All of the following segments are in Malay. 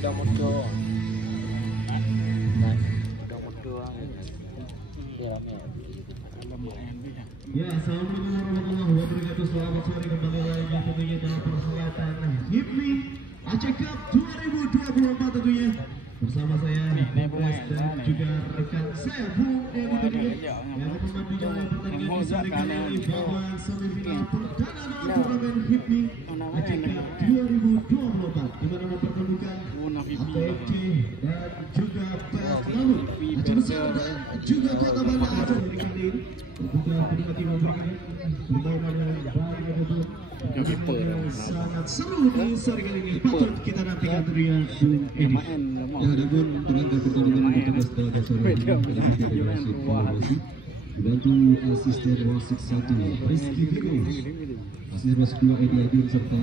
Ya, assalamualaikum warahmatullahi wabarakatuh. Selamat sore kembali lagi tentunya dalam perhelatan HIPMI Aceh Cup 2024 tentunya bersama saya Bupres dan juga rekan saya Bung Edi tentunya yang memandu jalannya pertandingan di sore kali ini babak semifinal perdana dalam turnamen HIPMI Aceh Cup 2024 di mana mempertemukan APFC dan juga PS Lalu Aceh Besar dan juga Kota Banda Aceh dari kali ini. Juga menikmati memberikan permainan yang baik dan sangat seru di sore kali ini. Patut kita nantikan tentunya Bung Edi. Ya, adapun penangan pertandingan bertugas pada sore ini dibantu asisten wasit 1 Rizky Vigo, asisten wasit 2 Edi Adin serta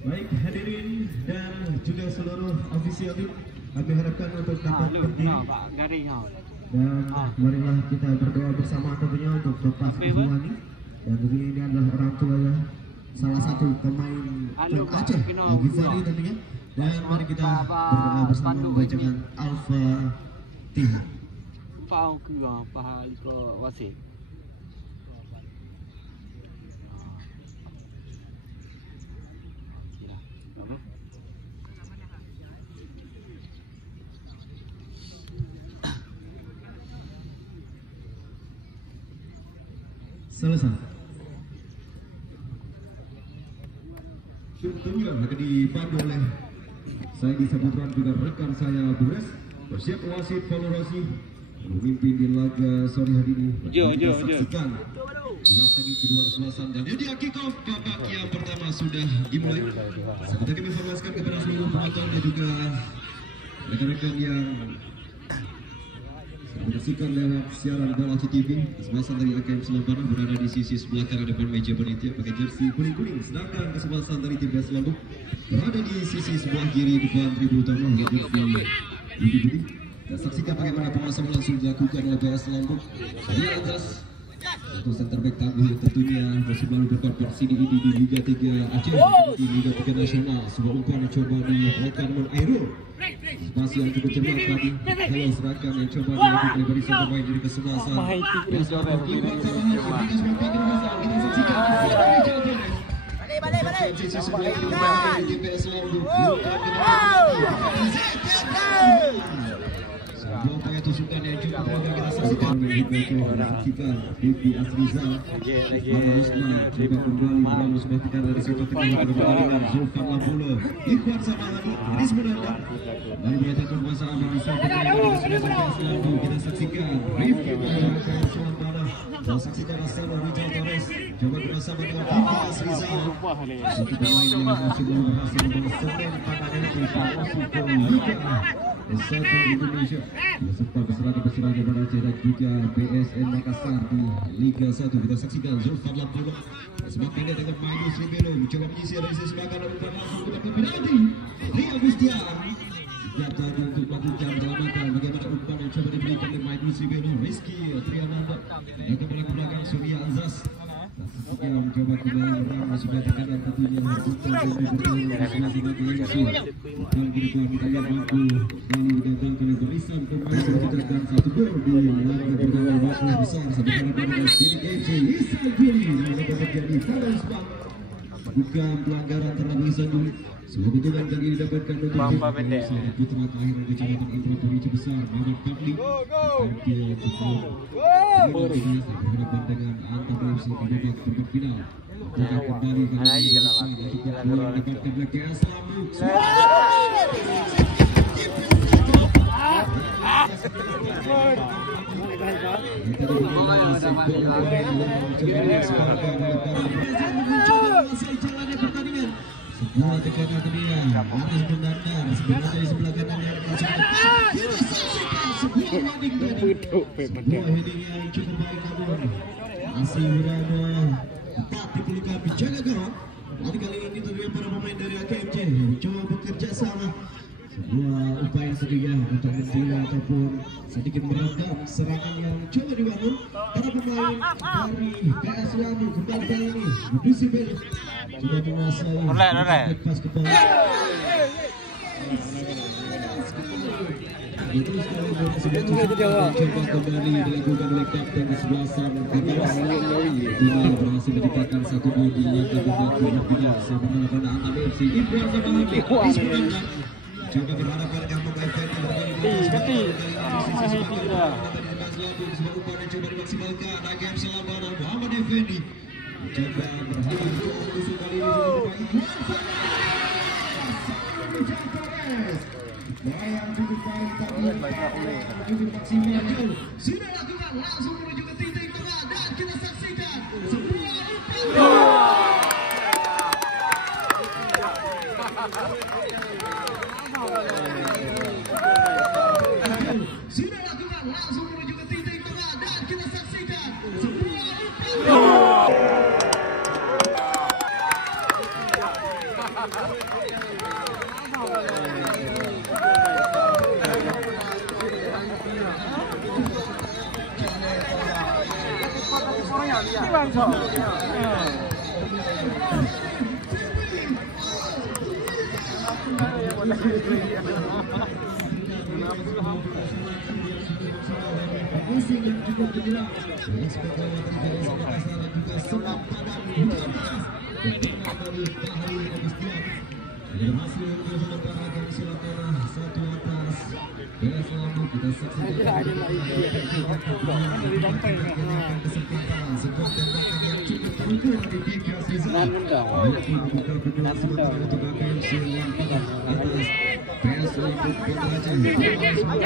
baik hadirin dan juga seluruh ofisial tim, kami harapkan untuk dapat berdiri dan marilah kita berdoa bersama tentunya untuk Bapak Ibuani dan tentunya ini adalah orang tua ya salah satu pemain klub Aceh Ghifari tentunya, dan mari kita berdoa bersama membacakan Al-Fatihah. Selesai. tentunya akan dipandu oleh saya di Saputra juga rekan saya Bures. Bersiap wasit Valorasi memimpin di laga sore hari ini. Kita saksikan dengan segi kedua kesebelasan dan di kick off babak yang pertama sudah dimulai. Seperti kami informasikan kepada seluruh penonton dan juga rekan-rekan yang menyaksikan lewat siaran Bola TV. Kesebelasan dari AKM Selampana berada di sisi sebelah kanan depan meja panitia pakai jersey kuning-kuning, sedangkan kesebelasan dari tim PS Lombok berada di sisi sebelah kiri depan tribun utama yaitu budi. Dan saksikan bagaimana pemasangan langsung dilakukan oleh PS Lombok. Di atas satu center back tangguh yang tentunya musim lalu berkompetisi di Liga 3 Aceh di Liga 3 Nasional. Sebuah umpan yang coba diberikan oleh Airul. Spasi yang cukup cermat tadi. Kalau serangan yang coba dilakukan oleh barisan pemain dari kesebelasan. Dan sebuah umpan tambahan Afrika seperti kita saksikan. Balik. Sisi sebelah kiri dari PS Lombok. Dua upaya tusukan yang cukup agar kita saksikan Bibi Asrizal Mama Usman coba kembali berlalu sebagian dari situ kedua pertandingan Zulfan Lampula Ikhwan Samahani Riz Menanda lalu menyatakan kuasa aman di saat kita saksikan Rifki Melakukan Selampana dan saksikan Asana Rijal Torres coba bersama dengan Bibi Asrizal satu pemain yang masih belum berhasil membawa semen pada Liga 1 Indonesia beserta peserta pada Aceh dan juga PSN Makassar di Liga 1. Kita saksikan Zulfan Lampula semakin dia dengan Maidus Ribelo mencoba menyisir dari sisi belakang dan umpan langsung ke penalti Ria Gustian sejak tadi untuk melakukan penyelamatan. Bagaimana umpan yang coba diberikan oleh Maidus Ribelo, Rizky Triananda dan kembali ke belakang Surya Azaz yang mencoba kembali bersama sudah tekanan tentunya untuk masing-masing gengsi dan kedepan kita lihat mampu kembali datang ke barisan pemain menciptakan satu gol di laga pertama babak besar sebagai pada sini FC Ihsan Juli yang terjadi foul spot bukan pelanggaran terhadap Ihsan Juli. Sebuah keuntungan kali ini didapatkan untuk putra kelahiran Kecamatan Indrapuri Besar Muhammad Fadli tampil cukup berhadapan dengan Anton FC di babak perempat final. Kita kembali kali ini untuk mendapatkan BKS Lampung. Sebuah tekanan dunia arah mendandar sebenarnya di sebelah kanan yang sebuah heading yang cukup baik namun masih berada tepat di pelukan penjaga gawang. Kali ini tentunya para pemain dari AKMC coba bekerja sama. Sebuah upaya tentunya untuk mendewa ataupun sedikit meredam serangan yang coba dibangun para pemain dari PS Lamu kembali kali ini Budi Bel coba menguasai pas kepala. Itu sekali coba kembali dilakukan oleh kapten di sebelah sana Tinggal berhasil mendapatkan satu gol di laga babak final sama pada Atam FC. Ibrahim Sabahaki coba berharap pada pemain coba dimaksimalkan Agam Selabana Muhammad Effendi coba berharap musuh kali ini yang cukup baik tadi maksimal sudah lakukan langsung menuju ke titik tengah dan kita saksikan sebuah sudah lakukan langsung menuju ke titik tengah dan kita saksikan sebuah musim yang cukup menjelang juga senam padam berhasil sementara kami Selatan 1 atas PS Lamu kita saksikan kesempatan sebuah tembakan yang cukup terukur dari Bika Srizal membuka kedua sementara untuk APMC lampang atas PS Lamu Pengajar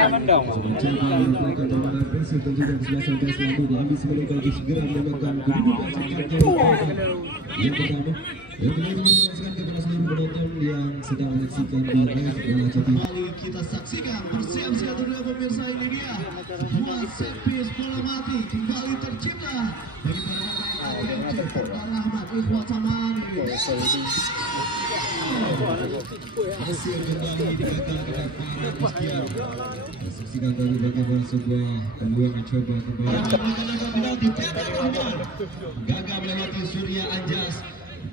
mencoba melakukan tendangan prinsip dan juga kesebelasan PS Lamu diambil sebagai bagi segera menembakkan kedudukan yang pertama yang kedua menjelaskan kepada seluruh penonton yang sedang menyaksikan di live bola Jati. Kembali kita saksikan bersiap-siap terus pemirsa, ini dia sebuah set piece bola mati kembali tercipta bagi para pemain APMC Ferdal Ahmad Ikhwan Samani. Hasil kembali dikatakan kepada para Muskian. Saksikan tadi bagaimana sebuah peluang mencoba kembali. Gagal melewati Surya Anjas.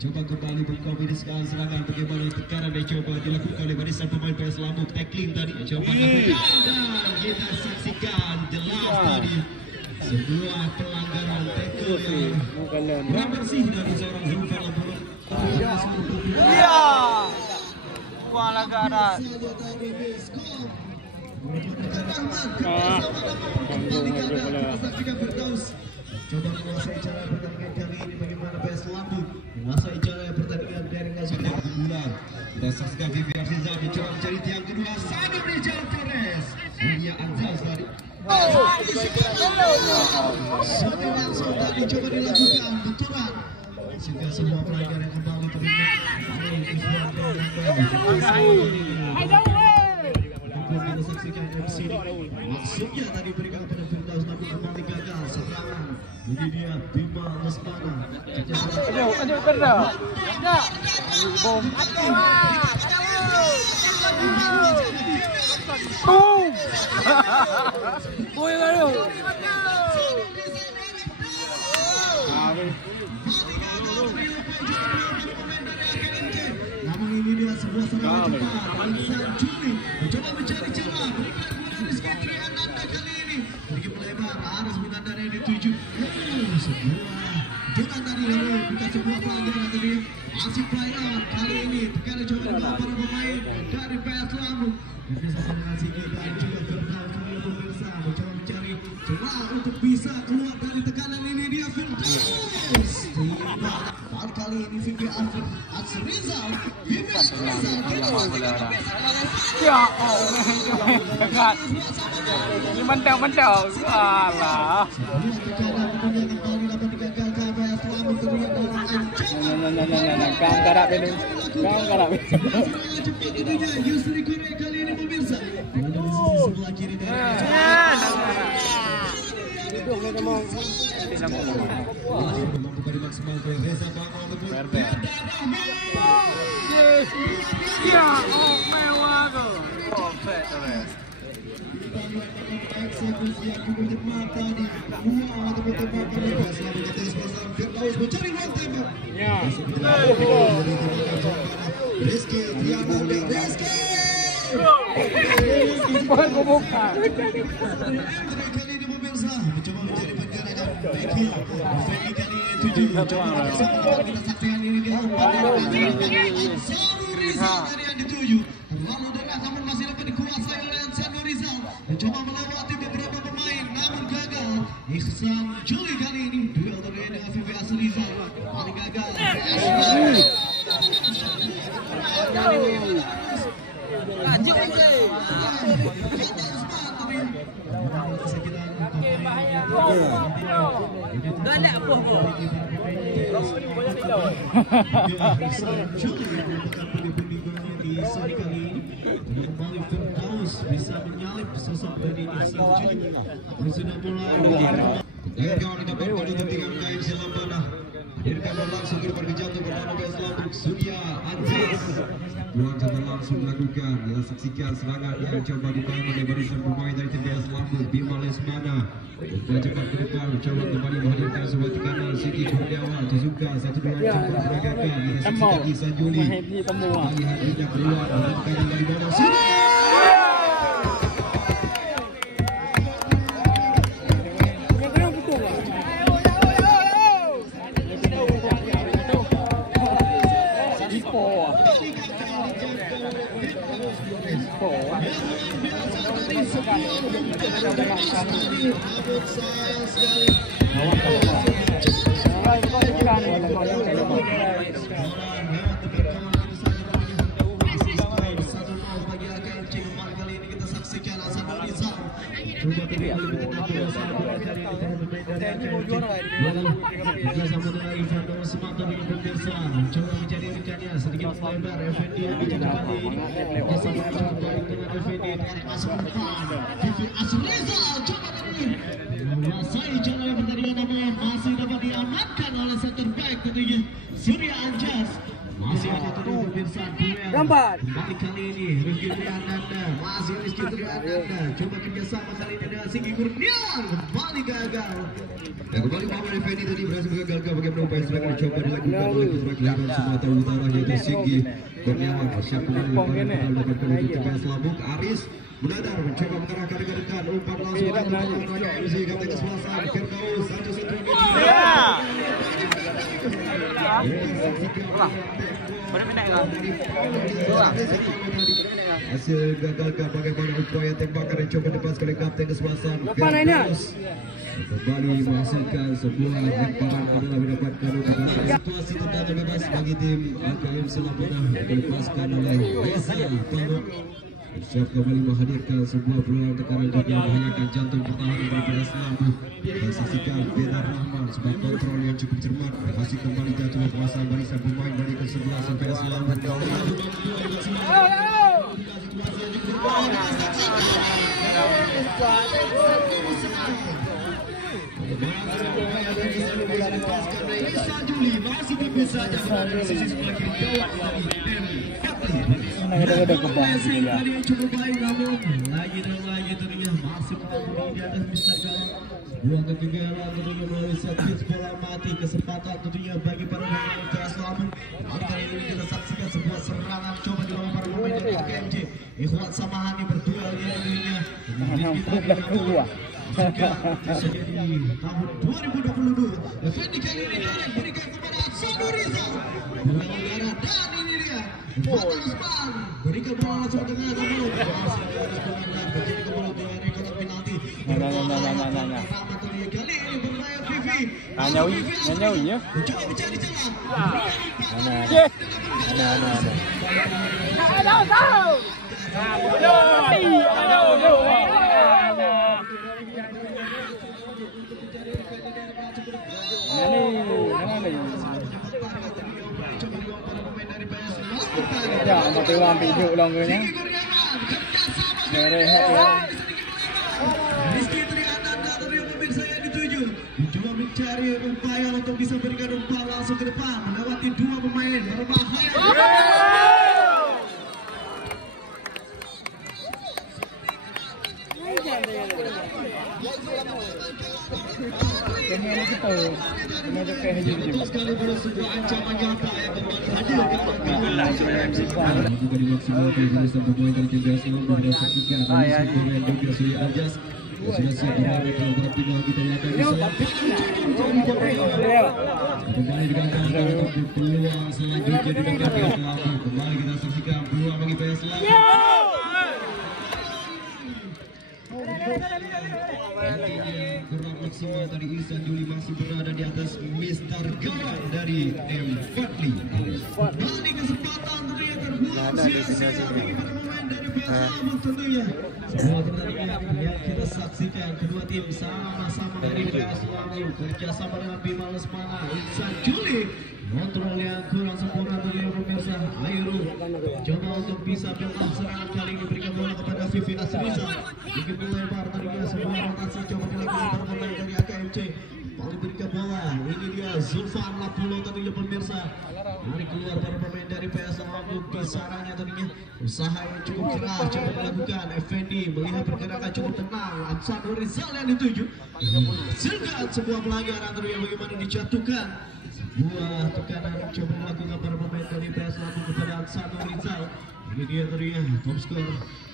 Coba kembali berkombinasi sekali serangan bagaimana tekanan yang coba dilakukan oleh barisan pemain PS Lamu. Tackling tadi coba dilakukan dan kita saksikan jelas tadi sebuah pelanggaran tackle yang kurang bersih dari seorang Zulfan Lampung. Iya. Buang lagaran. Coba menguasai cara pertandingan kali ini bagaimana PS Lampung menguasai cara pertandingan jaringan sudah bulan. Kita saksikan Vivi Aziza mencoba mencari tiang kedua sambil berjalan Torres. Surya Anzal tadi. Sudah langsung tadi coba dilakukan benturan. Juga semua pelanggaran yang kembali terlihat. Kita saksikan MC maksudnya tadi berikan pada Firdaus namun kembali gagal serangan. Ini dia Bima Lesmana. Aduh terdah. Bom. Boom. Boy baru. Namun ini dia sebuah serangan cepat. Insan Juli mencoba mencari celah. Berikan kepada Rizky Triananda kali ini. Sedikit melebar. Aras Minandar yang dituju. Sebuah Jonan tadi lalu bukan sebuah pelanggaran tadi. Asik player kali ini. Tekanan coba dibawa para pemain dari PS Lamu. Bisa dengan Sigi dan juga Firdaus kembali pemirsa mencoba mencari celah untuk bisa keluar dari tekanan ini. Dia Firdaus. Saat kali ini Vivi Azrizal. Vivi Azrizal kita pastikan Ya Allah. Ini mentang-mentang salah. Yusri Korea kali ini pemirsa. Sebelah kiri mampu dimaksimalkan Reza Bangau betul. Ya, mewah tuh. Offset tuh. Eksekusi yang cukup cermat tadi. Buang atau tembakan bebas. Lalu kita Firdaus mencari ruang tembak. Ya. Rizky Triana dan Rizky. Bukan buka. Kali ini pemirsa mencoba mencari pergerakan Becky. Fendi kali ini 7. Mencoba kita saksikan ini dia. Ansarul Rizal dari yang dituju. Lalu tengah namun masih dapat dikuasai oleh Ansarul Rizal. Mencoba melewati beberapa pemain namun gagal. Ihsan Juli kali ini duel terjadi dengan Vivi Asrizal. Paling gagal. Lanjut aja. Gak ada apa kok. Kembali Firdaus bisa menyalip sosok dari Ihsan Juli. Sudah mulai. Dan kawan dapat menentukan KMC Lampana. Hadirkan langsung ke depan jantung pertahanan PS Lampung Surya Aziz. Ruang jantung langsung dilakukan. Kita saksikan serangan yang coba dibangun oleh barisan pemain dari tim PS Lampung Bima Lesmana. Umpan cepat ke depan mencoba kembali menghadirkan sebuah tekanan. Siti Kurniawan tersuka 1-2 coba peragakan. Kita saksikan Ihsan Juli. Kembali hadirnya keluar menentukan dari mana sini. Mencoba mencari rekannya sedikit melebar. Effendi masuk Vivi Asrizal coba tadi menguasai jalan pertandingan namun masih dapat diamankan oleh center back tentunya Surya Anjas. Masih ada tadi pemirsa duel. Kembali kali ini Rizky Triananda masih Rizky Triananda coba kerjasama kali ini dengan Singgi Kurniawan kembali gagal. Dan kembali Muhammad Effendi tadi berhasil gagal bagaimana upaya serangan coba dilakukan oleh putra kelahiran Sumatera Utara yaitu Singgi Kurniawan. Siap kembali mendapatkan untuk TPS Lampung. Aris menadar mencoba mengarahkan rekan-rekan umpan langsung ke tangan MC kapten kesebelasan Firdaus Sancho Sentro. Hasil gagalkan bagaimana upaya tembakan yang coba dilepaskan oleh kapten kesebelasan Firdaus. Kembali menghasilkan sebuah lemparan adalah mendapatkan situasi tendangan bebas bagi tim KMC Lampung dilepaskan oleh Reza Pangok. Siap kembali menghadirkan sebuah peluang tekanan yang membahayakan jantung pertahanan dari PS Lampung. Kita saksikan Bedar Rahman sebuah kontrol yang cukup cermat berhasil kembali jatuh kekuasaan barisan pemain dari kesebelasan PS Lampung. Ihsan Juli masih berpisah dari sisi sebelah kiri gawang kali cukup baik namun lagi dan lagi tentunya masih mengambil di atas misal gawang. Buang ketinggalan tentunya melalui set bola mati kesempatan tentunya bagi para pemain PS Lampung. Kali ini kita saksikan sebuah serangan coba dilakukan para pemain dari KMJ. Ikhwan Samahani berduel di tentunya. Terjadi tahun 2022. Effendi kali ini berikan kepada Ansarul Rizal. Bola udara dan ini dia. Fatal Usman berikan bola langsung tengah namun masih ada komandan terjadi kembali dari kotak penalti. Kali ini bermain Vivi. Nyanyi. Mencoba mencari celah. Ya, mati wampi juk long ke ni. Rehat ya. Rizky Triananda dari pemirsa yang dituju mencoba mencari upaya untuk bisa berikan umpan langsung ke depan melewati dua pemain berbahaya. Kena ni kita. Kena dekat haji je. Sekali pada sebuah ancaman nyata yang kembali hadir juga dimaksimalkan barisan pemain dari tim PSM sudah saksikan dari Korea juga Suri Aljas sudah siap berada dalam perhatian lagi dari akan kembali digantungkan untuk peluang selanjutnya di dekat PS Lampung. Kembali kita saksikan peluang bagi PS Lampung. Kurang maksimal dari Ihsan Juli masih berada di atas Mister Gawang dari M. Fadli. Kembali kesempatan tentunya terbuang sia-sia bagi para pemain dari PS Lampung tentunya. Sebuah pertandingan yang kita saksikan kedua tim sama-sama dari PS Lampung kerjasama dengan Bima Lesmana. Ihsan Juli kontrol yang kurang sempurna tentunya pemirsa. Airul coba untuk bisa bebas serangan kali ini berikan bola kepada Vivi Asriza. Bikin melebar tadinya sebuah rotasi coba dilakukan para pemain dari AKMC. Kali berikan bola ini dia Zulfan Lapulo tentunya pemirsa. Mari keluar para pemain dari PS Lampung kisarannya tadinya usaha yang cukup keras coba dilakukan. Effendi melihat pergerakan cukup tenang. Absanur Rizal yang dituju hasilkan sebuah pelanggaran tentunya bagaimana dijatuhkan. Sebuah tekanan coba dilakukan para pemain dari PS Lampung kepada Absanur Rizal. Ini dia teriak top skor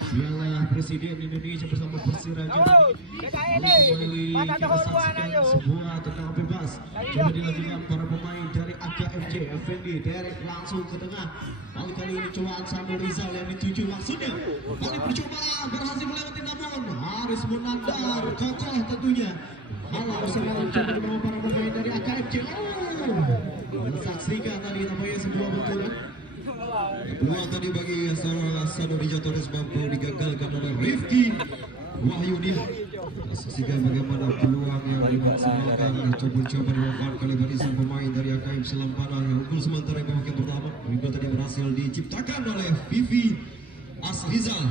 Piala Presiden Indonesia bersama Persiraja. Kembali kita saksikan sebuah tendangan bebas coba dilakukan para pemain dari AKFC. Effendi Derek langsung ke tengah. Kali ini coba Absanur Rizal yang dituju maksudnya. Kali percobaan berhasil melewati namun Haris Munandar kokoh tentunya. Malah serangan coba dibawa para pemain dari AKFC. Kita saksikan tadi namanya sebuah benturan. Peluang tadi bagi Hasanur Rizal Torres mampu digagalkan oleh Rifki Wahyudi. Kita saksikan bagaimana peluang yang dimaksimalkan coba dimanfaatkan oleh barisan pemain dari AKM Selampana yang unggul sementara yang babak yang pertama. Unggul tadi berhasil diciptakan oleh Vivi Asrizal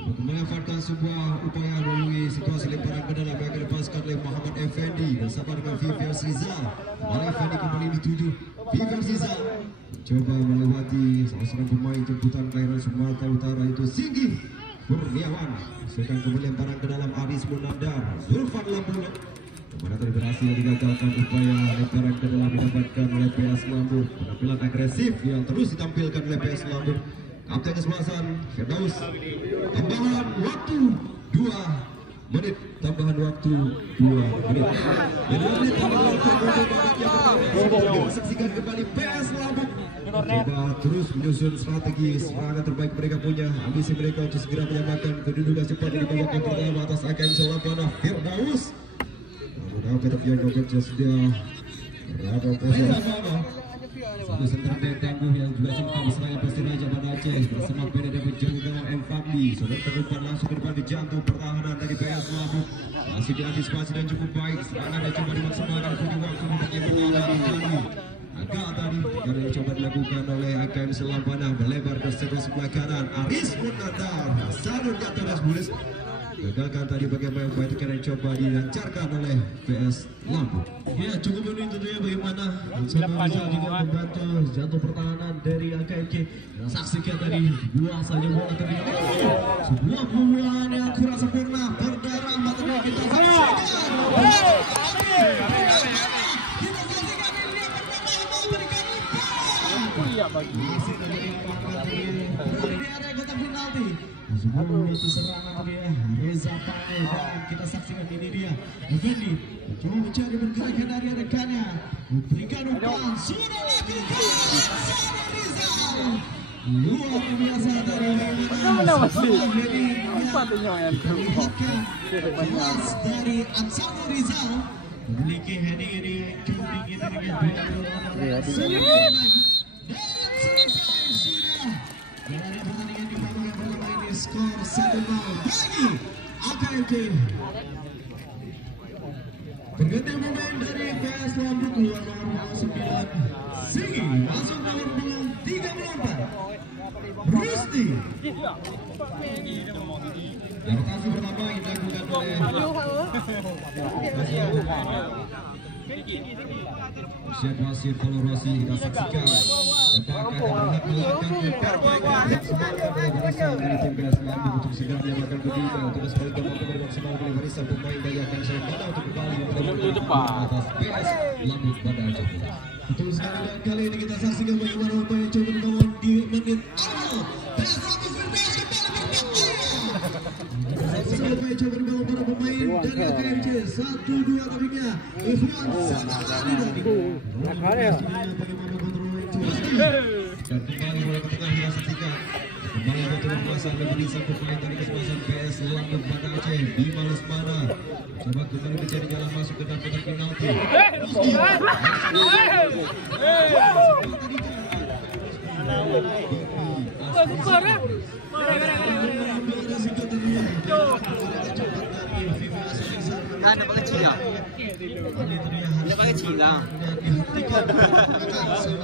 untuk memanfaatkan sebuah upaya melalui situasi lemparan ke dalam yang dilepaskan oleh Muhammad Effendi bersama dengan Vivi Asrizal. Oleh Effendi kembali dituju Vivi Asrizal coba melewati salah seorang pemain jemputan kelahiran Sumatera Utara itu Singgi Kurniawan. Sekarang kembali lemparan ke dalam Aris Munandar Zulfan Lampung. Kemana tadi berhasil digagalkan upaya lemparan ke dalam didapatkan oleh PS Lampung. Penampilan agresif yang terus ditampilkan oleh PS Lampung. Kapten kesebelasan Firdaus. Tambahan waktu 2 menit. Tambahan waktu 2 menit. Tambahan waktu 2 menit. Saksikan kembali PS Lampung. Coba terus menyusun strategi serangan terbaik mereka punya. Ambisi mereka untuk segera menyamakan kedudukan cepat di babak yang pertama atas AKM Selampana Firdaus. Namun Peterfian Roberts sudah berada posisi. Satu center back tangguh yang juga sempat serangan Persiraja pada Aceh bersama Pede David Jong dengan M. Fadli. Sudah terumpat langsung ke depan ke jantung pertahanan dari PS Lampung. Masih diantisipasi dan cukup baik. Serangan yang coba dimaksimalkan punya waktu untuk yang pertahanan agak tadi karena coba dilakukan oleh AKM Selampana melebar ke sebelah kanan. Aris Munandar Hasanur Torres Bulis gagalkan tadi bagaimana upaya tekanan coba dilancarkan oleh PS Lampung. Ya cukup unik tentunya bagaimana Hasanur Rizal juga membantu jantung pertahanan dari AKMC. Saksikan tadi buang saja bola tadi. Sebuah buangan yang kurang sempurna berdarah mata kita saksikan. Masih terjadi area kotak penalti. Sebelum itu serangan dia Reza Pae dan kita saksikan ini dia Effendi coba mencari pergerakan dari rekannya memberikan umpan sudah lakukan Hasanur Rizal luar biasa dari Mana masih sepatunya yang jelas dari Hasanur Rizal memiliki heading ini cukup tinggi dengan berada pertandingan di babak yang pertama ini skor 1-0 bagi AKMC. Berganti pemain dari PS Lampung keluar nomor 9 Singgi masuk nomor 34 Rusdi. Rotasi pertama yang dilakukan oleh Siap wasit Valorosi kita saksikan apakah dari tim PS Lampung untuk segera menyamakan kedudukan untuk sebaliknya mampu bermaksimal oleh barisan pemain dari akan saya pada untuk kembali atas PS Lampung pada Aceh. Betul sekali, dan kali ini kita saksikan bagaimana upaya coba dibangun di menit awal. PS Lampung berhasil upaya coba dibangun para pemain dari AKMC 1-2 tapinya Ikhwan Samahani dan kembali bola ke tengah kita saksikan kembali betul kuasa memberi satu pemain dari kesebelasan PS Lampung pada Aceh Bima Lesmana coba kembali menjadi jalan masuk ke dalam kotak penalti. Ada pakai Cina. Ada pakai Cina.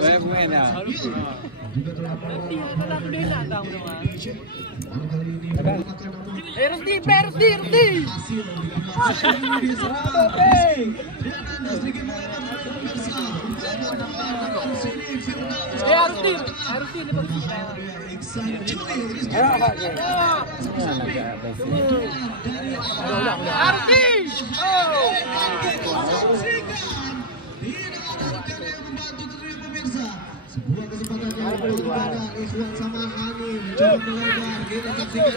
Banyak pemain ya. Sebuah kesempatan yang berbeda. Ikhwan Samahani mencoba melebar. Kita saksikan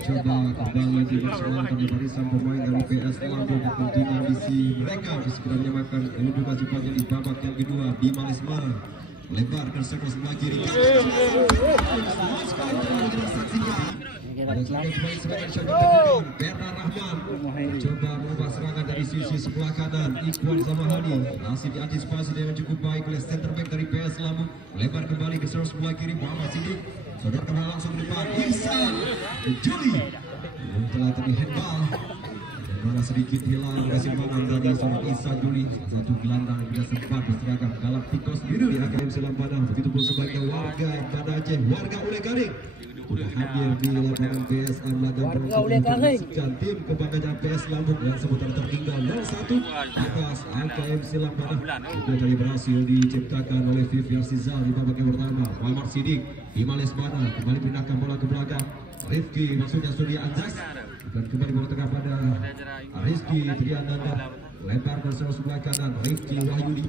coba kembali dimaksimalkan oleh barisan pemain dari PS Lampung kepentingan misi mereka segera menyamakan kedudukan cepatnya di babak yang kedua. Bima Lesmana lebar ke sebelah kiri. Ada sebagai pemain sebagai Syahid Bernard Rahman coba merubah serangan dari sisi sebelah kanan. Ikhwan Samahani masih diantisipasi dengan cukup baik oleh center back dari PS Lampung. Lebar kembali ke sebelah kiri. Muhammad Sidik sodorkan langsung ke depan. Ihsan Juli telah tadi handball. Bola sedikit hilang kesimbangan dari seorang Ihsan Juli, salah satu gelandang yang tidak sempat berseragam dalam tikos biru di AKM Selampada. Begitu pun sebagai warga Banda Aceh, warga Uleh Garing hadir di lapangan PS Laga Persikan tim kebanggaan PS Lampung yang sementara tertinggal 0-1 atas AKM Selampada. Itu tadi berhasil diciptakan oleh Vivian Sizal di babak yang pertama. Muhammad Sidik, Bima Lesmana kembali pindahkan bola ke belakang. Rifki maksudnya Surya Anjas dan kembali bola tengah pada Rizky Triananda, lempar ke sebelah kanan Rifki Wahyudi,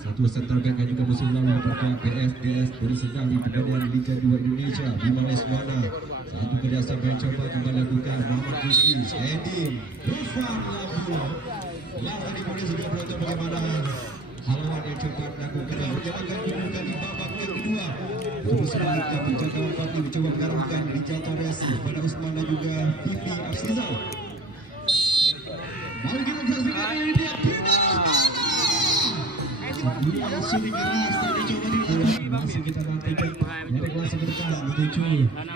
satu center back yang juga musim lalu merupakan PSDS sedang di Pegadaian Liga 2 Indonesia. Bima Lesmana satu kerjasama yang coba kembali lakukan Muhammad Rizky heading Dufan Lampung. Lawan di Indonesia juga beruntung bagaimana halawan yang coba melakukan menjalankan kedudukan di babak yang kedua. Terus selanjutnya penjagawan Fatih mencoba mengarahkan Rijal Torres pada Usman dan juga Vivi Afrizal. Mari kita saksikan ini dia Bima Lesmana. Masih keras tadi coba dilakukan. Masih kita nantikan dari kelas ke depan menuju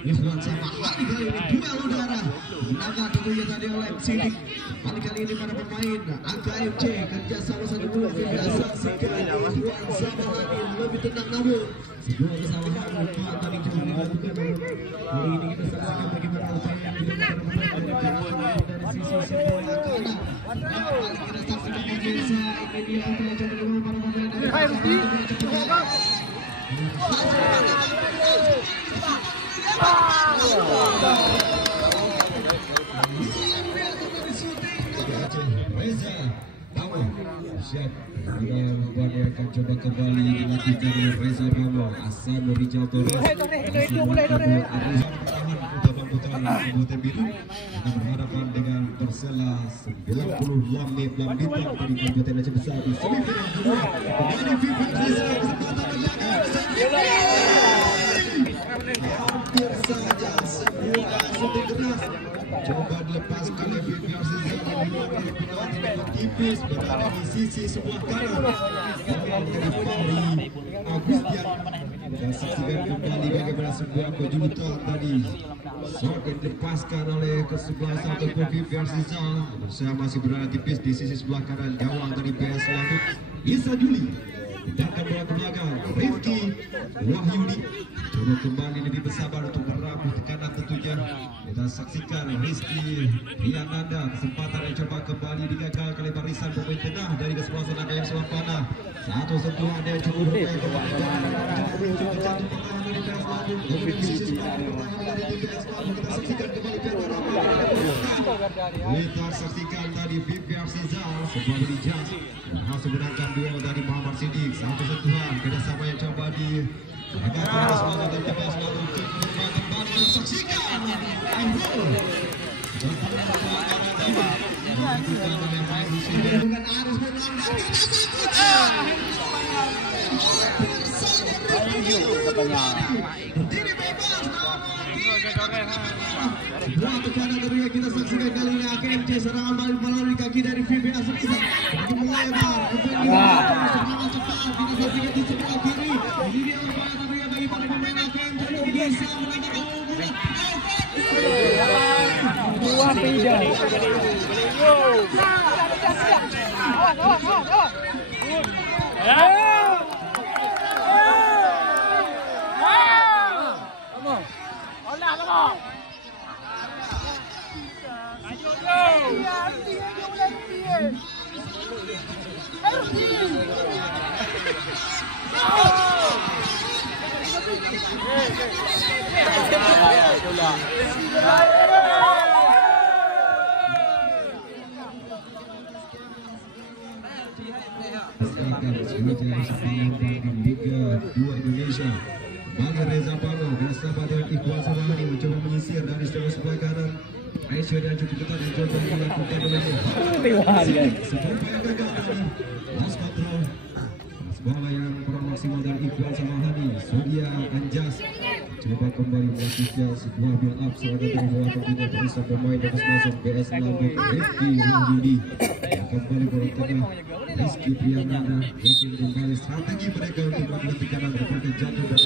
Ikhwan Samahani. Kali ini duel udara menangkap tentunya tadi oleh Sidik. Kali ini para pemain AKMC kerjasama satu dua kita saksikan Ikhwan Samahani lebih tenang namun sebuah kesalahan mutlak tadi coba dilakukan. Kali ini kita saksikan bagaimana upaya yang dilakukan dari sisi sebelah kanan. Kali kita saksikan pemirsa ini dia upaya coba dilakukan para pemain dari Reza Bamo siap dia akan coba kembali dilakukan oleh Reza Bamo. Asal Rijal Torres Kabupaten Biru akan berhadapan dengan Persela 90 menit bintang dari Kabupaten Aceh Besar di semifinal kedua. Kembali Vivi Rizal kesempatan hampir saja sebuah shooting keras coba dilepaskan oleh Vivi Rizal dari penalti tipis berada di sisi sebelah kanan. Dari Fahri Agusti Sofian. Kita saksikan kembali bagaimana sebuah kejutan tadi. Sofian dilepaskan oleh kesebelasan untuk VP Arsizal. Bersama masih berada tipis di sisi sebelah kanan gawang dari PS Lampung. Isa Juli. Datang bola ke belakang. Rifki Wahyudi coba kembali lebih bersabar untuk meramu tekanan tentunya. Kita saksikan Rizky Riananda, kesempatan yang coba kembali digagalkan oleh barisan pemain tengah dari kesebelasan AKM Selapana. Satu sentuhan dia cukup bermain kembali terjatuh pertahanan dari PS Lampung. Kemudian di sisi sebelah pertahanan dari PS Lampung kita saksikan kembali kita saksikan tadi VP Arsizal sebuah berijas berhasil menangkan duel dari Muhammad Siddiq. Satu sentuhan kerjasama yang coba di agak semangat dari PS Lampung kembali kita saksikan Buat tekanan kedua kita saksikan kali ini AKMC serangan balik melalui kaki dari VP Arsizal untuk melebar serangan cepat kita saksikan di sebelah kiri. Ini dia umpan kedua bagi para pemain AKMC untuk bisa menambahkan Dua tidak. Indonesia. Bagi Reza Pano bersama dengan Iqbal Salahani mencoba menyisir dari sebelah kanan. Aisyah dan cukup ketat yang coba dilakukan olehnya. Sebelum yang gagal tadi, last control. Bola yang kurang maksimal dari Iqbal Salahani. Surya Anjas coba kembali melakukan sebuah build up sebagai bola tentunya berusaha pemain dari masuk PS Lampung. Rifki Wahyudi yang kembali bola tengah. Rizky Priyananda mungkin kembali strategi mereka untuk melakukan tekanan berpikir jatuh dari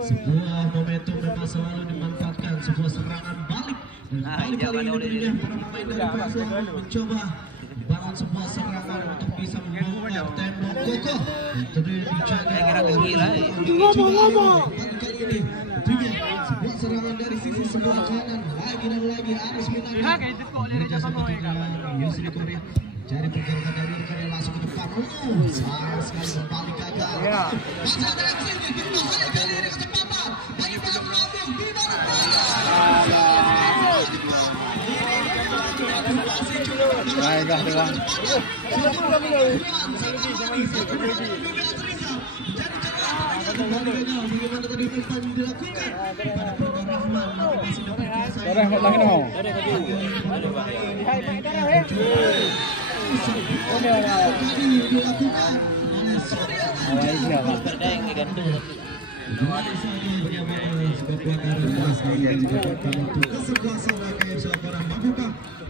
sebuah momentum memang selalu dimanfaatkan, sebuah serangan balik. Kali ini para pemain dari PS Lampung mencoba membangun sebuah serangan untuk bisa membongkar tembok kokoh. Tentunya dijaga ngomong. Kali ini tentunya sebuah serangan dari sisi sebelah kanan lagi dan lagi harus Yusri Korea cari pergerakan dari rekannya langsung ke depan. Sayang sekali kembali gagal. Masa dari sini berbahaya kali ini kecepatan bagi para Lampung di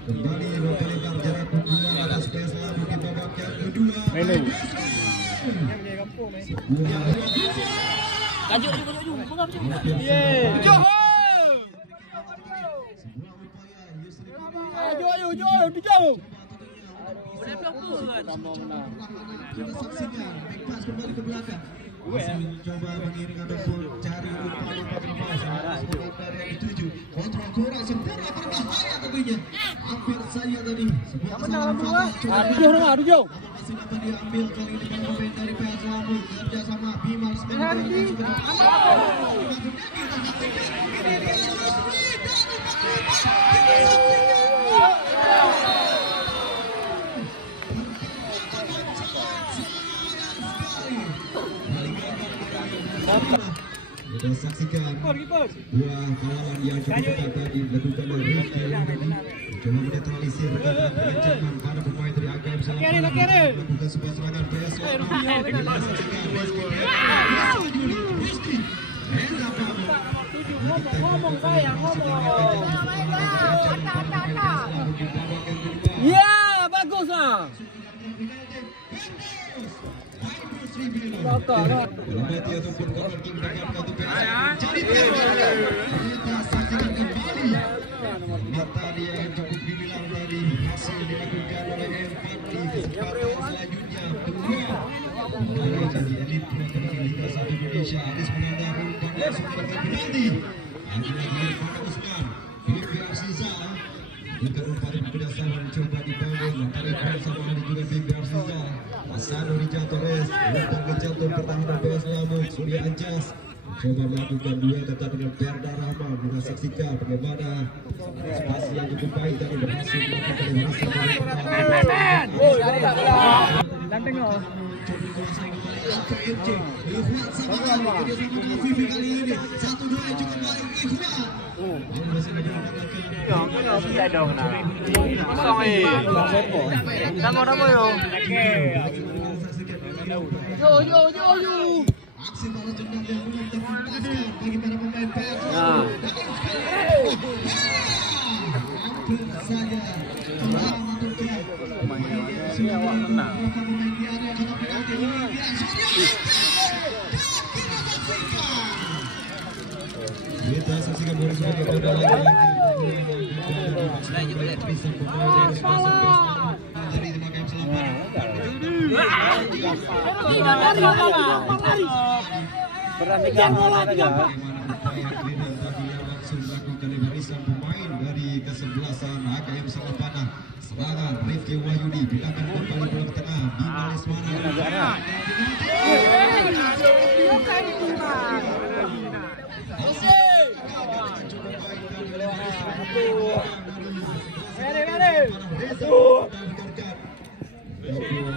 kembali memperlebar jarak hubungan atas PS Lampung di babak yang kedua. Kita saksikan Bekpas kembali ke belakang. Masih mencoba mengiring ataupun cari umpan-umpan terbaik sebentar yang dituju. Kontrol kurang sempurna berbahaya tentunya. Hampir saja tadi sebuah kesalahan fatal. Namun masih dapat diambil kali ini para pemain dari PS Lampung kerjasama Bima Smendy. Kita saksikan dua kawalan yang cukup ketat tadi dilakukan oleh Rifki mencoba menetralisir ancaman para pemain dari AKM Selapana melakukan sebuah serangan PS Lampung. Kita saksikan Rizky Reza Pano Ya, bagus lah. Bakar lah. Mati ataupun corner kick dengan kartu merah. Jadi ternyata saksikan kembali. Mata dia yang cukup dibilang tadi hasil dilakukan oleh MPD. Kesempatan selanjutnya peluang dari janji elit penonton Liga 1 Indonesia. Aris Menanda umpan langsung ke penalti. Lagi-lagi Farhan Usman, Filipi Arsiza. Jika umpan berdasarkan coba dibangun antara bersama ada juga Filipi Arsiza. Asano Rijal Torres, umpan ke jantung pertahanan PS Lampung. Surya Anjas coba melakukan duel ketat dengan Perda Rahman. Kita saksikan bagaimana spasi yang cukup baik tadi berhasil melakukan Dan tengok. aksi balas dendam yang belum tertuntaskan bagi para pemain PS. Hampir saja telah menentukan pemain di area kotak penalti. Kita saksikan bola sebagai bola lagi. Perhatikan bola aja. Langsung melakukan barisan pemain dari kesebelasan HKM Salapana. Serangan Rifki Wahyudi bilangkan kembali bola ke tengah Bima Lesmana.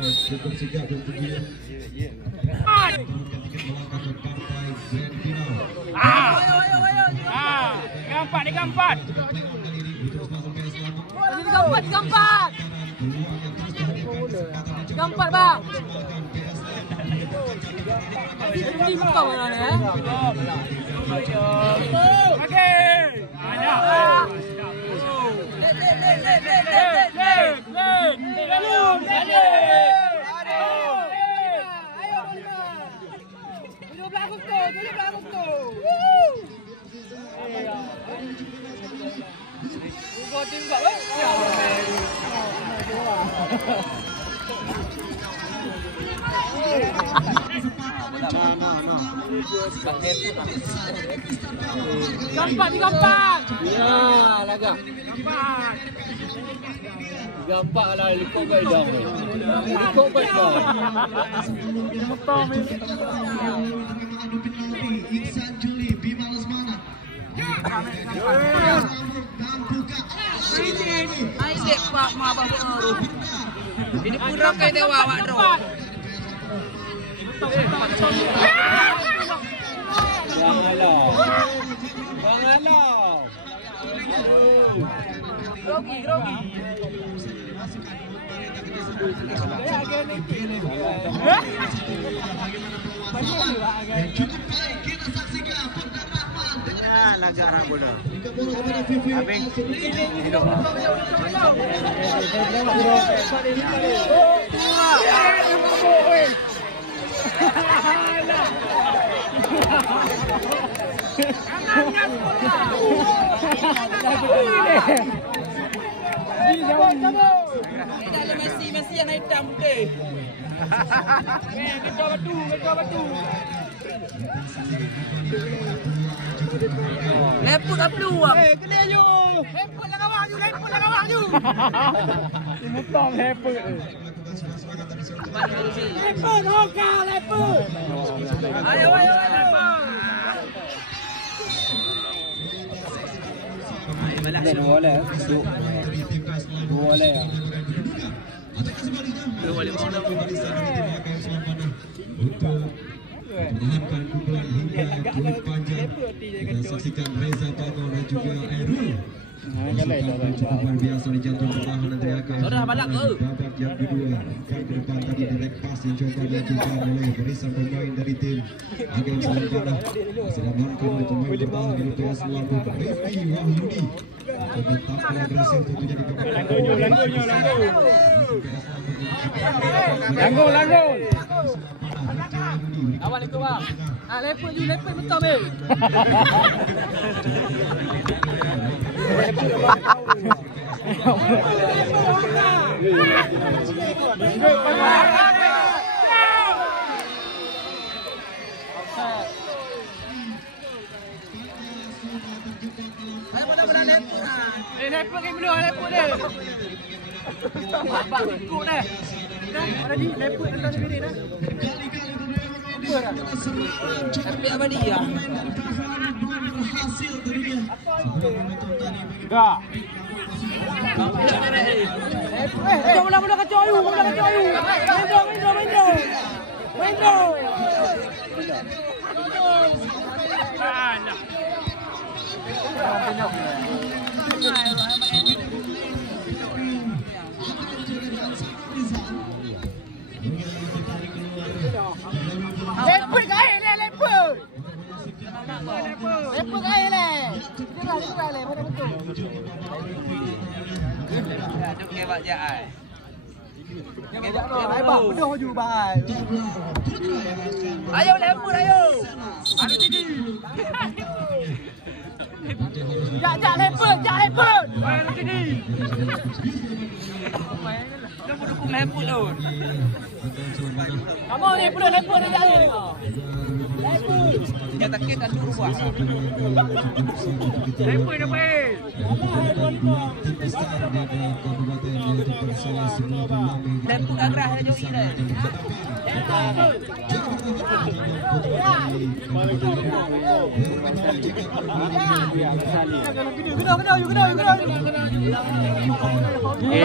Cukup sigap untuk dia. Gampat. Gampat bang. Ini bukan mana ni? Okey. Ada. Gampat. Ya, laga. Gampat lah likok baik dong. Likok baik dong. Iksan Juli Bima Lesmana. Aisek Pak Mabah. Ini pura kayak dewa awak dro. Janganlah. Grogi. Negara bola. Messi yang hitam putih. Ketua batu. Leput tak peluang. Kena you. Leput lah kawan you. Mutong leput. Leput hoka leput. Ayo leput. Mempertahankan pukulan hingga kulit panjang. Kita saksikan Reza Tono dan juga Airul Luar biasa di jantung pertahanan dari AKM. Sudah balik ke. Babak yang kedua. Kan ke depan tadi direct pass yang coba dilakukan oleh barisan pemain dari tim AKM Selangkana. Masih diamankan oleh pemain bertahan di PS Lampung. Rifki Wahyudi. Coba tampil agresif tentunya di babak kedua. Langgung. Awal itu bang. Ah lepas betul be. Lepas ke mana lepas dia. Bapak ikut dah. Ada di lepas atas sendiri dah. Tapi apa dia? Enggak. Mula kacau ayu. Main bro. Leput kaya le, leput. Leput kaya le. Kita le, mana betul. Jom ke bak jai. Ai bak pedoh ju bang. Ayo leput ayo. Ada tinggi. Jak leput. Ada tinggi. Kamu dukung leput tu. Kamu leput ni tak ada. Dia takut dan dulu buat. Leput dapat. Leput agrah dia jauh ini.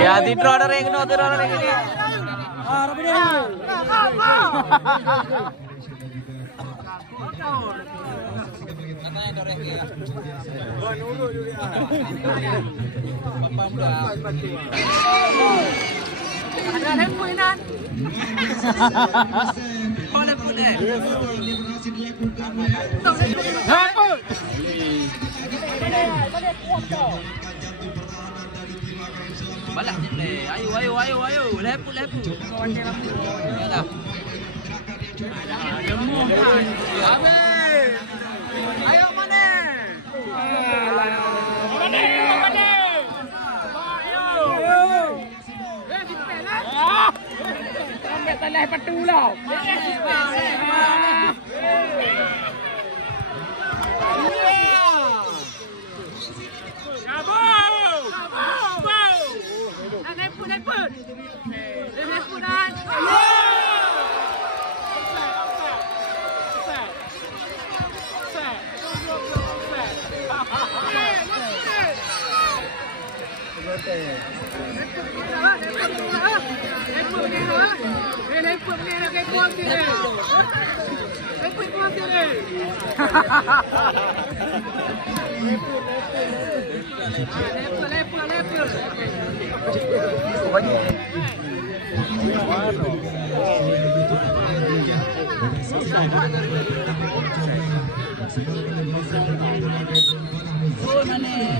Hati draw dari ini. Ada leput nan. Oh leput deh. Leput. Balak je. Ayo. Leput. Yalah. Demo kan. Habis. Ayo mana? Mana? Ayo. Dipelah. Sampai tanah patu lah. Leput. Leputan.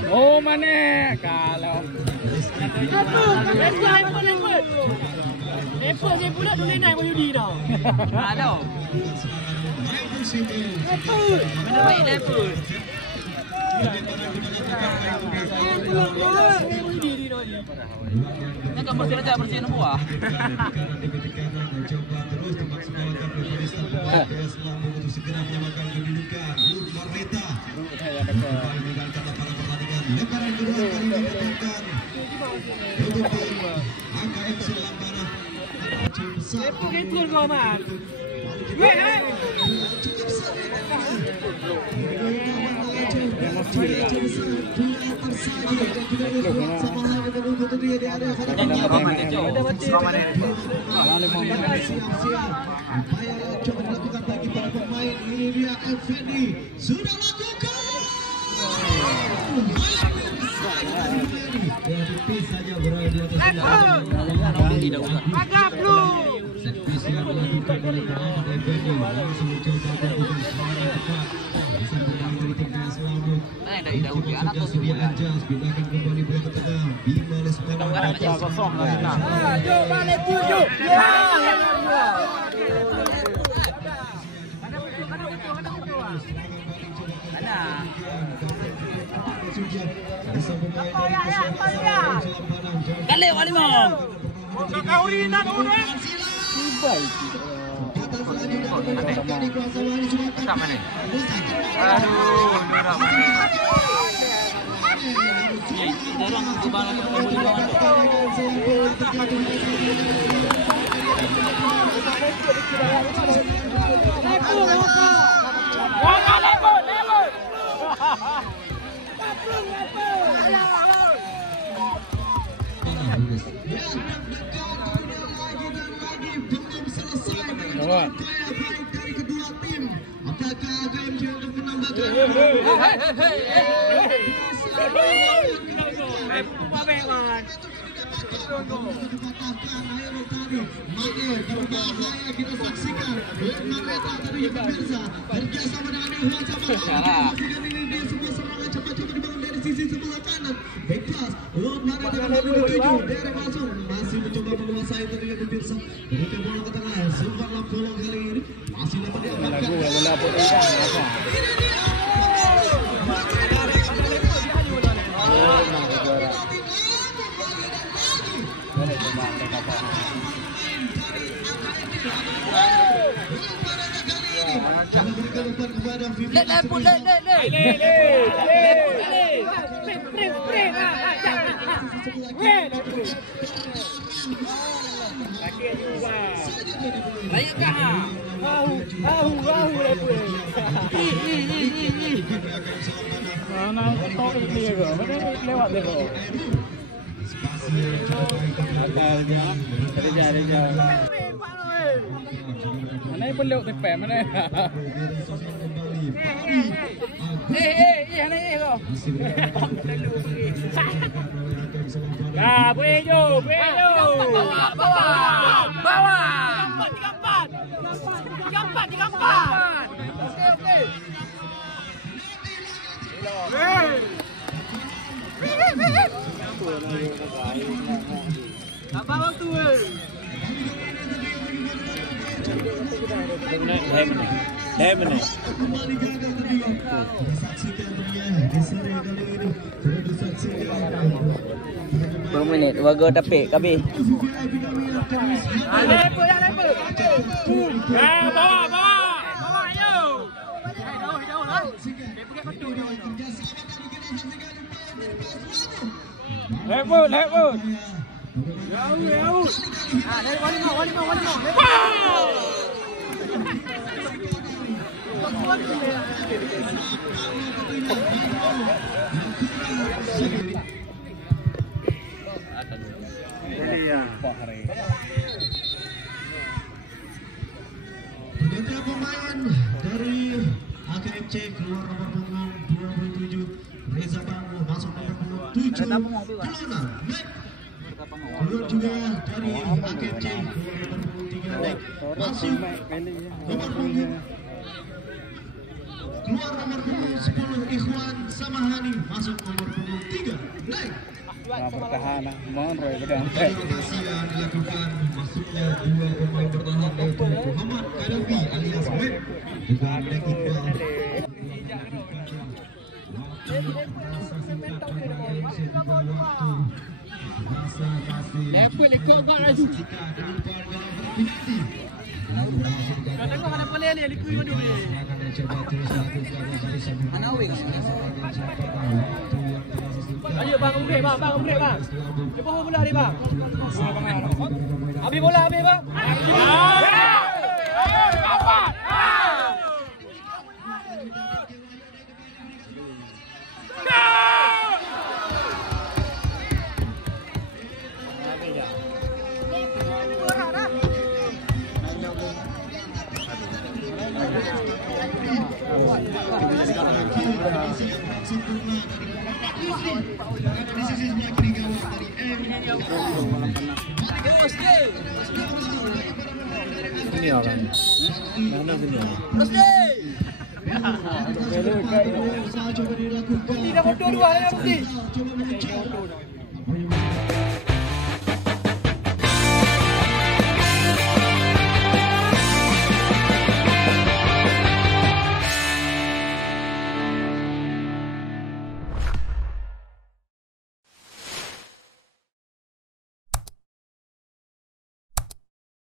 Oh mana kalau leput dia pula dulu naik Wahyudi dah. Ada. Leput. Mana baik leput. Nak kau bersih buah. Coba terus dimaksimalkan oleh Barista Lampung untuk segera menyamakan kedudukan. Marlita kembali meninggalkan lapangan pertandingan. Lemparan kedua kali dilakukan untuk tim AKM Selangkana. Leput kau aman. Sudah lakukan. Ya tipis saja berada di atas Agak lu. servis yang dilakukan oleh Muhammad Effendi langsung mencoba melakukan serangan tepat. Bisa bermain dari tim PSS Lampung. Sudah sedia Anjas pindahkan kembali bola ke tengah. Bima Lesmana. Ayo balik tujuh. Kali wali mau. Sama nih. Aduh, dari kedua tim. Apakah AKMC untuk menambahkan? Berbahaya kita saksikan. Meta tadi pemirsa kerjasama dengan Iwan sama ini di sebuah serangan cepat-cepat dibangun dari sisi sebelah kanan. Back pass, Meta dengan nomor 7 derek langsung masih mencoba menguasai tadi pemirsa. Berikan bola ke tengah. Sultan Lamkolong kali ini masih dapat diamankan. Mana yang peluk tepek mana? Mana kau? Nah, bejo. Bawa. 34. Okey. Apa waktu? Kembali gagal tadi. Disaksikan dunia di sore kali ini. Sudah disaksikan. 2 minit, warga tapi kami. Bawa, ayo. Lebut. Jauh. Dari wali mau. Pergantian pemain dari AKMC keluar nomor punggung 27 Reza Bangu masuk nomor punggung 7 Kelana keluar juga dari AKMC keluar nomor punggung 3 Nek masuk nomor punggung keluar nomor punggung 10 Ikhwan Samahani masuk nomor punggung 3 Nek Pertahanan, mohon Roy pedang. Masih dilakukan masuknya 2 pemain bertahan yaitu Muhammad Kadafi alias Web juga Nek Iqbal. Lepas ikut kau lagi. Kadang-kadang ada pelih ni, ikut dulu ni. Mana wing? Ayo bang, umrek bang. Cepat bola ni bang. Habis bola bang. Apa? Di sisi sebelah kiri gawang Ini orang. Mana sini? Usaha coba dilakukan. Tidak mau dua-dua ya, Rusti. Coba mengejar.